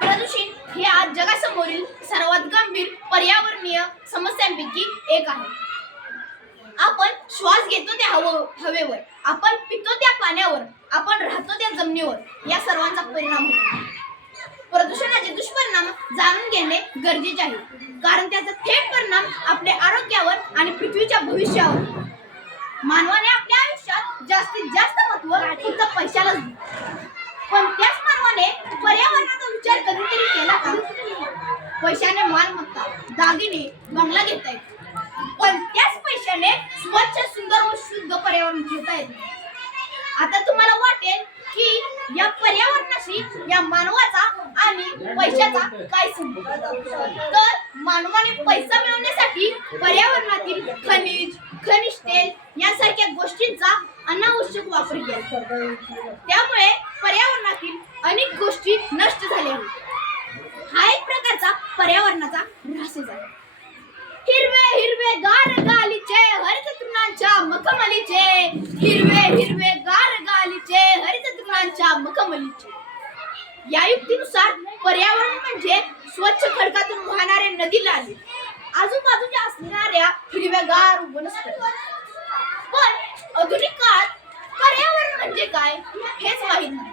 प्रदूषण हे आज जगासमोरील सर्वात गंभीर पर्यावरणीय समस्यांपैकी एक आहे. आपण श्वास घेतो त्या हव हवेवर आपण पितो त्या पाण्यावर आपण राहतो त्या जमिनीवर या सर्वांचा परिणाम होतो. प्रदूषणाचे दुष्परिणाम जाणून घेणे गरजेचे आहे. कारण त्याचा थेट परिणाम आपल्या आरोग्यावर आणि पृथ्वीच्या भविष्यावर. मानवाने आपल्या आयुष्यात जास्तीत जास्त महत्त्व फक्त पैशालाच पण त्याच मानवाने पर्यावरणाचा विचार कधीतरी केला का? पैशाने मालमत्ता दागिने बंगला घेता येतो पण त्याच पैशाने स्वच्छ सुंदर व शुद्ध पर्यावरण घेता येत आता तुम्हाला वाटेल की या पर्यावरणाशी या मानवाचा आणि पैशाचा काय संबंध? तर मानवाने पैसा मिळवण्यासाठी पर्यावरणातील खनिज खनिज तेल यासारख्या गोष्टींचा अनावश्यक वापर केला. त्यामुळे पर्यावरण पर्यावरणातील अनेक गोष्टी नष्ट झाल्या आहेत. हा एक प्रकारचा पर्यावरणाचा ऱ्हासच आहे. हिरवे हिरवे गार गालीचे हरित तृणांच्या मखमलीचे. हिरवे हिरवे गार गालीचे हरित तृणांच्या मखमलीचे. या युक्तीनुसार पर्यावरण म्हणजे स्वच्छ खडकातून वाहणारे नदी लाले आजूबाजूच्या असणाऱ्या हिरव्यागार वनस्पती. पण आधुनिक काळात पर्यावरण म्हणजे काय हेच माहीत नाही.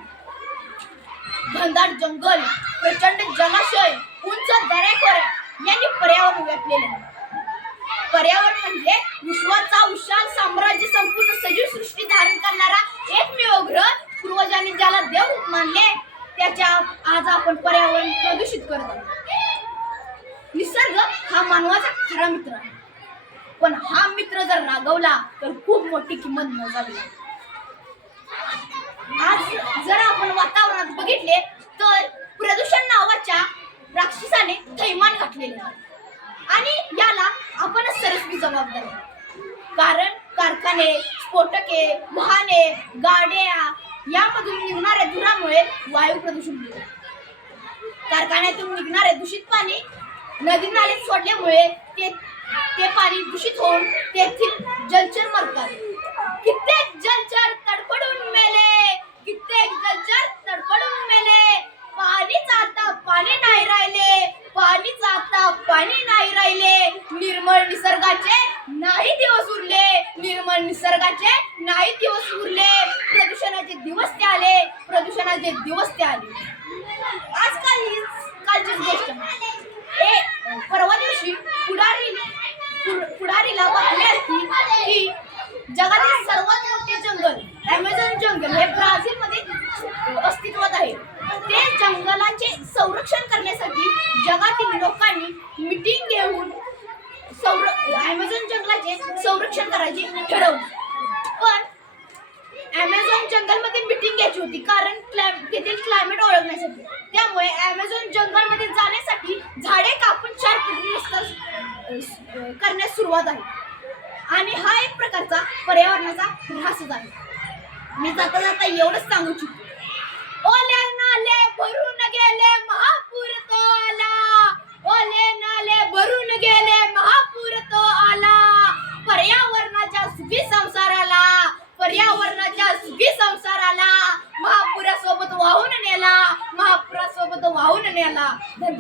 घनदाट जंगल प्रचंड जलाशय उंच दऱ्याखोऱ्या यांनी पर्यावरण व्यापलेले आहे. पर्यावरण म्हणजे विश्वाचा विशाल साम्राज्य संपूर्ण सजीव सृष्टी धारण करणारा एकमेव ग्रह पूर्वजांनी ज्याला देव मानले त्याच्या आज आपण पर्यावरण प्रदूषित करत आहोत. निसर्ग हा मानवाचा खरा मित्र आहे. पण हा मित्र जर रागवला तर खूप मोठी किंमत मोजावी लागते आज जर आपण वातावरणात बघितले तर प्रदूषण नावाच्या राक्षसाने थैमान घातलेले आहे. आणि याला आपणच सरस्वी जबाबदार कारण कारखाने स्फोटके वाहने गाड्या यामधून निघणाऱ्या धुरामुळे वायू प्रदूषण होते. कारखान्यातून निघणारे दूषित पाणी नदी नालीत सोडल्यामुळे ते ते पाणी दूषित होऊन तेथील जलचर मरतात कित्येक जलचर तडफडून मेले कित्येक जलचर तडफडून मेले पाणीच आता पाणी नाही राहिले पाणीच आता पाणी नाही राहिले. निर्मळ निसर्गाचे नाही दिवस उरले. निर्मळ निसर्गाचे नाही दिवस उरले. प्रदूषणाचे दिवस ते आले. प्रदूषणाचे दिवस ते आले. आजकाल कालचीच गोष्ट ए परवा दिवशी पुढारी पुढारीला बातमी असती की जगातील सर्वात मोठे जंगल ॲमेझॉन जंगल हे ब्राझीलमध्ये अस्तित्वात आहे. ते जंगलाचे संरक्षण करण्यासाठी जगातील लोकांनी मिटिंग घेऊन संर ॲमेझॉन जंगलाचे संरक्षण करायचे ठरवले. पण ॲमेझॉन जंगलमध्ये मिटिंग घ्यायची होती कारण क्लाय तेथील क्लायमेट ओळखण्यासाठी. त्यामुळे ॲमेझॉन जंगलमध्ये जाण्यासाठी झाडे कापून चार रस्ता करण्यास सुरुवात आहे. आणि हा एक प्रकारचा पर्यावरणाचा ऱ्हासच आहे मी जाता जाता एवढंच सांगू इच्छितो. the